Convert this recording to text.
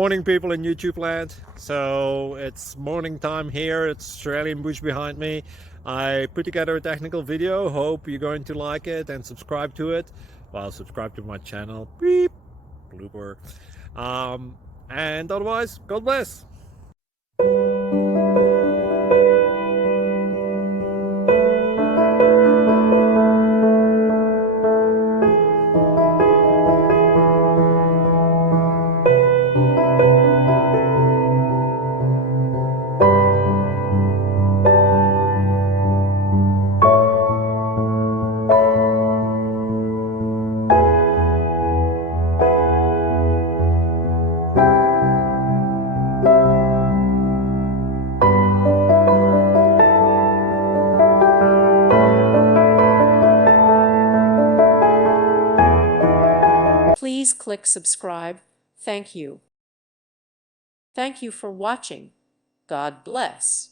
Morning people in YouTube land. So it's morning time here. It's Australian bush behind me. I put together a technical video. Hope you're going to like it and subscribe to it. Well, subscribe to my channel. Beep. Blooper. And otherwise, God bless. Please click subscribe. Thank you. Thank you for watching. God bless.